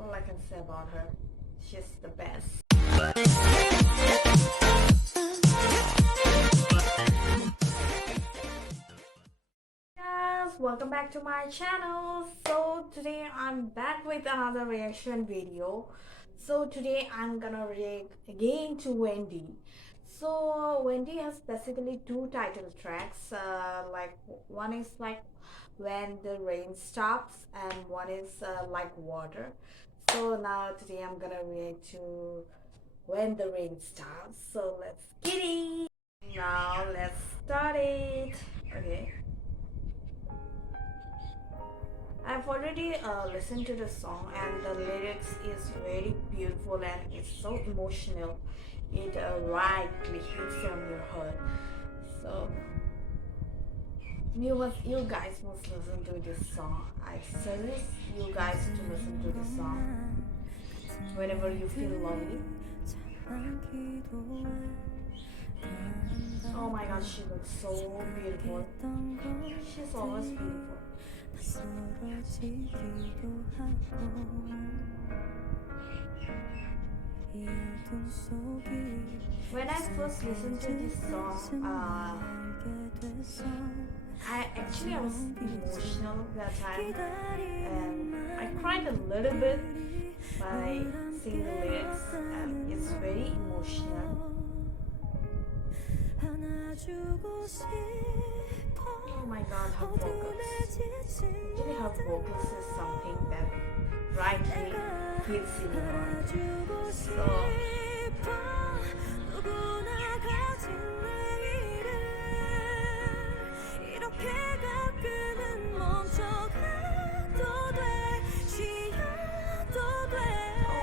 all I can say about her. She's the best. Guys, welcome back to my channel. So today I'm back with another reaction video. So today I'm gonna react again to Wendy. So Wendy has basically two title tracks. Like one is like When the Rain Stops, and one is Like Water. So now today I'm gonna react to When the Rain Stops. So let's get it. Now let's start it. Okay. I've already listened to the song, and the lyrics is very beautiful and it's so emotional. It rightly hits on your heart. So you guys must listen to this song. I suggest you guys to listen to this song whenever you feel lonely. Oh my god, she looks so beautiful. She's always beautiful. When I first listened to this song, I was emotional that time, and I cried a little bit by seeing the lyrics, and it's very emotional. Oh my god, her vocals. Actually, her vocals is something that rightly hits in your heart. So, oh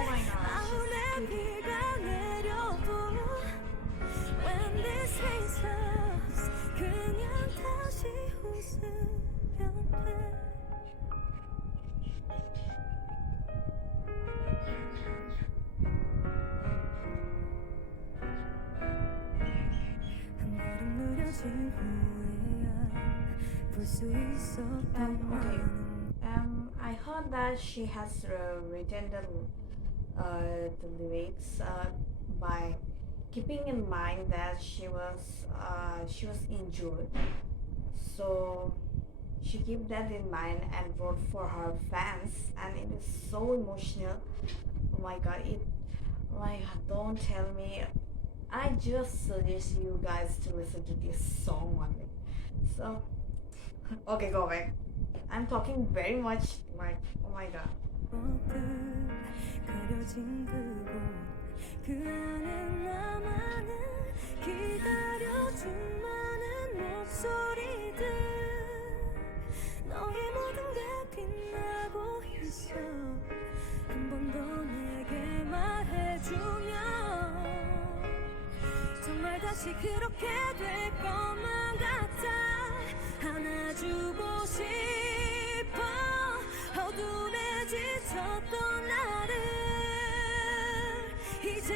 my gosh, she's cute. Okay. I heard that she has written the lyrics by keeping in mind that she was injured. So she kept that in mind and wrote for her fans, and it is so emotional. Oh my god, don't tell me. I just suggest you guys to listen to this song only. So okay, go back. I'm talking very much, like, oh my god. 다시 그렇게 될 것만 같아 안아주고 싶어 어둠에 지쳤던 나를 이제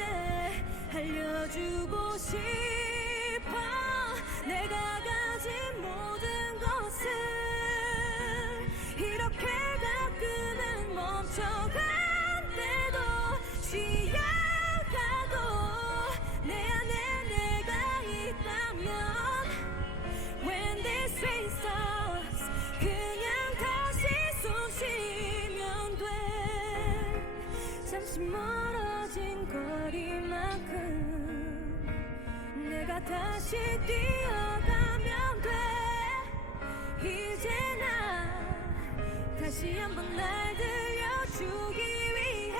알려주고 싶어 내가 가진 모든 것을 이렇게 가끔은 멈춰간 때도 쉬어가도 내 안에 When this rain stops 그냥 다시 숨 쉬면 돼 잠시 멀어진 거리만큼 내가 다시 뛰어가면 돼 이제 나 다시 한번 날 들려주기 위해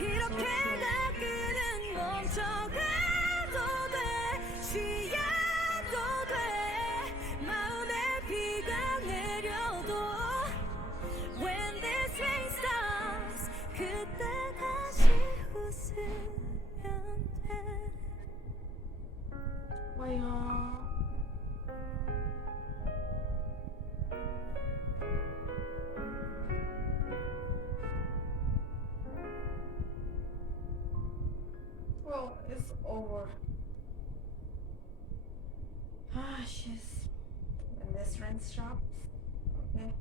이렇게 가끔은 멈춰가도 돼 쉬어도 돼 마음에 비가 내려도 When this rain stops 그때 다시 웃으면 돼 와요. rain stops. Okay.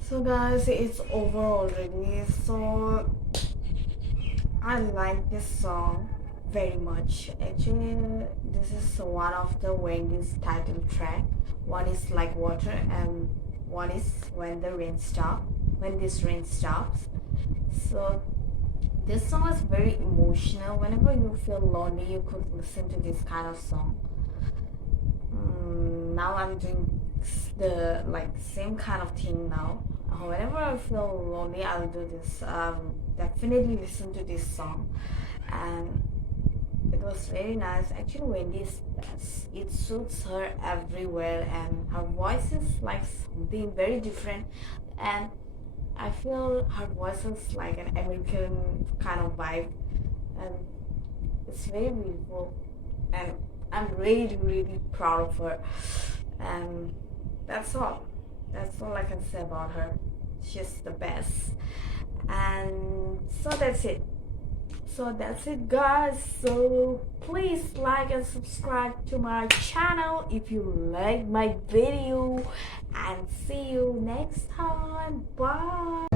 So guys, it's over already. So I like this song very much. Actually, this is one of the Wendy's title track. One is Like Water and one is When the Rain Stops. When this rain stops. So this song is very emotional. Whenever you feel lonely, you could listen to this kind of song. Now I'm doing the like same kind of thing now. Whenever I feel lonely, I'll do this. Definitely listen to this song, and it was very nice. Actually, Wendy's best. It suits her everywhere, and her voice is like something very different. And I feel her voice is like an American kind of vibe, and it's very beautiful. And I'm really, really proud of her. And that's all. That's all I can say about her. She's the best. And so that's it. So that's it, guys. So please like and subscribe to my channel if you like my video. And see you next time. Bye.